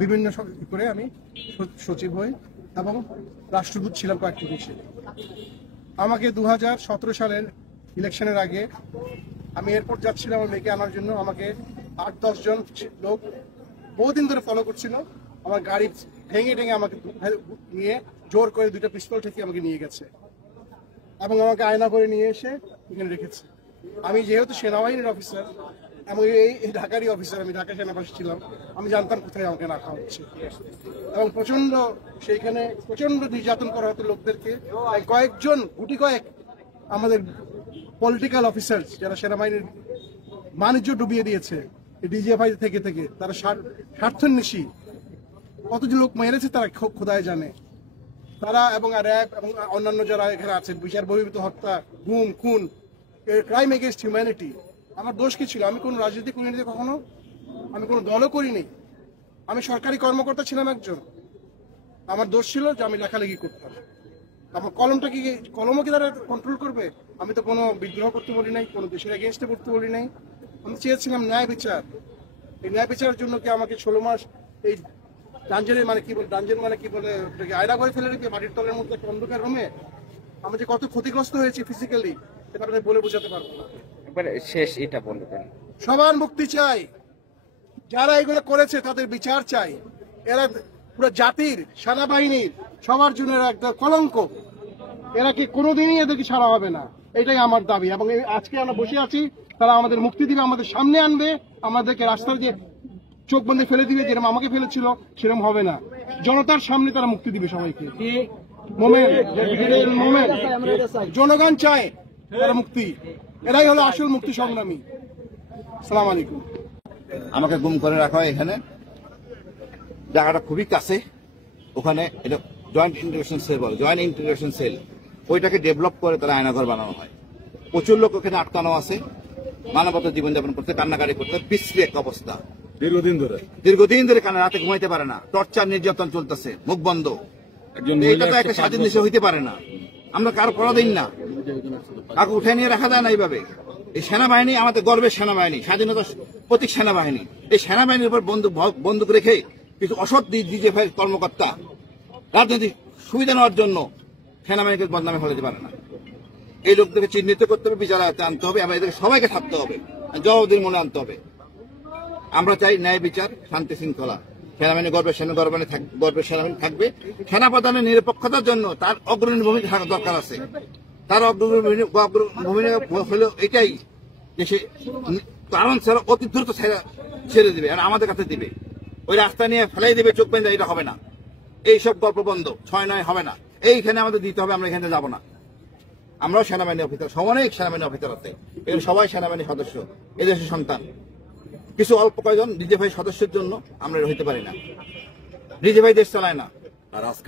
বিভিন্ন করে আমি সচিব হই এবং রাষ্ট্রদূত ছিলাম কয়েকটি দেশে। আমাকে 2017 সালের ইলেকশনের আগে আমি এয়ারপোর্ট যাচ্ছিলাম আমার মেয়েকে আনার জন্য। আমাকে 8-10 জন লোক বহুদিন ধরে ফলো করছিল। আমার গাড়ি ভেঙে আমাকে নিয়ে জোর করে 2টা পিস্তল ঠেকিয়ে আমাকে নিয়ে গেছে এবং আমাকে আয়না করে নিয়ে এসে এখানে রেখেছে। আমি যেহেতু সেনাবাহিনীর অফিসার এবং এই ঢাকারই অফিসার, আমি ঢাকা সেনাবাসী ছিলাম, আমি জানতাম কোথায় আমাকে রাখা হচ্ছে এবং সেইখানে প্রচন্ড নির্যাতন করা হতো লোকদেরকে। কয়েকজন গুটি কয়েক আমাদের পলিটিক্যাল অফিসার যারা সেনাবাহিনীর বাণিজ্য ডুবিয়ে দিয়েছে ডিজিএফআই থেকে তারা স্বার্থন্বেষী কতজন লোক মেরেছে তারা খোদায় জানে। তারা এবং র্যাব এবং অন্যান্য যারা এখানে আছেন, বিচার বহির্ভূত হত্যা, গুম, খুন, ক্রাইম এগেইনস্ট হিউম্যানিটি। আমার দোষ কি ছিল? আমি কোনো রাজনীতি করিনি কখনো, আমি কোনো দলও করিনি, আমি সরকারি কর্মকর্তা ছিলাম একজন। আমার দোষ ছিল যে আমি লেখালেখি করতাম। আমার কলমও কি তারা কন্ট্রোল করবে? আমি তো কোনো বিদ্রোহ করতে বলি নাই, কোনো দেশের এগেইনস্টে করতে বলি নাই। আমি চেয়েছিলাম ন্যায় বিচার। এই ন্যায় বিচারের জন্য কি আমাকে 16 মাস এই ডাঞ্জেন মানে কি বলে আয়না করে ফেলে রেখে মাটির তলের মধ্যে একটা অন্ধকার রুমে আমি যে কত ক্ষতিগ্রস্ত হয়েছি ফিজিক্যালি, সেটা আপনি বলে বোঝাতে পারবো না। একবারে শেষ এটা বলবেন। সবার মুক্তি চাই, যারা এগুলো করেছে তাদের বিচার চাই। এরা পুরো জাতির, সেনাবাহিনীর সবার জন্য একটা কলঙ্ক। এরা কি কোনোদিনই এদেরকে ছাড়া হবে না, এটাই আমার দাবি। এবং আজকে আমরা বসে আছি, তারা আমাদের মুক্তি দিবে, আমাদের সামনে আনবে, আমাদেরকে রাস্তার দিয়ে চোখ বন্ধে ফেলে দিবে, যেরকম আমাকে ফেলেছিল সেরকম হবে না। জনতার সামনে তারা মুক্তি দিবে সবাইকে। জনগণ চায় তারা মুক্তি, এরাই হলো আসল মুক্তি সংগ্রামী। আসসালামু আলাইকুম। আমাকে গুম করে রাখা হয় এখানে, জায়গাটা খুবই কাছে। ওখানে এটা জয়েন্ট ইন্টিগ্রেশন সেল বলে, জয়েন্ট ইন্টিগ্রেশন সেল, ওইটাকে ডেভেলপ করে তারা আয়নাঘর বানানো হয়। প্রচুর লোক ওখানে আটকানো আছে, মানবতা জীবনযাপন করতে, কান্নাকাটি করতে, বিশ্রী এক অবস্থা। দীর্ঘদিন ধরে কানে রাতে ঘুমাইতে পারে না, টর্চার নির্যাতন চলতেছে, মুখ বন্ধ। এটা তো একটা স্বাধীন দেশে হইতে পারে না। আমরা কারো পরাধীন না, কাউকে উঠে নিয়ে রাখা যায় না এইভাবে। এই সেনাবাহিনী আমাদের গর্বের সেনাবাহিনী, স্বাধীনতার প্রতীক সেনাবাহিনী। এই সেনাবাহিনীর উপর বন্দুক রেখে কিছু অসৎ ডিজিএফআই কর্মকর্তা রাজনৈতিক সুবিধা নেওয়ার জন্য সেনাবাহিনীকে বদনামে ফেলাতে পারে না। এই লোকদেরকে চিহ্নিত করতে হবে, বিচার আনতে হবে, এবং এদেরকে সবাইকে থাকতে হবে, জবাবদিহির মনে আনতে হবে। আমরা চাই ন্যায় বিচার, শান্তি শৃঙ্খলা। সেনাবাহিনী গর্বের সেনাবাহিনী থাকবে। সেনাপ্রধানের নিরপেক্ষতার জন্য তার অগ্রণী ভূমিকা থাকা দরকার আছে। তার ভূমিকা হলো এটাই যে সে কারণ ছাড়া অতি দ্রুত ছেড়ে দিবে, আর আমাদের কাছে দিবে। ওই রাস্তা নিয়ে ফেলাই দিবে, চোখ বেঁধে, এটা হবে না। এইসব গল্প বন্ধ, 6-9 হবে না। এইখানে আমাদের দিতে হবে, আমরা এখানে যাবো না। আমরাও সেনাবাহিনী অফিসার, অনেক সেনাবাহিনী অফিসার আছে, এগুলো সবাই সেনাবাহিনী সদস্য, এই দেশের সন্তান। কিছু অল্প কয়েকজন ডিজিএফআই সদস্যের জন্য আমরা হইতে পারি না। ডিজিএফআই দেশ চালায় না। আর আজকে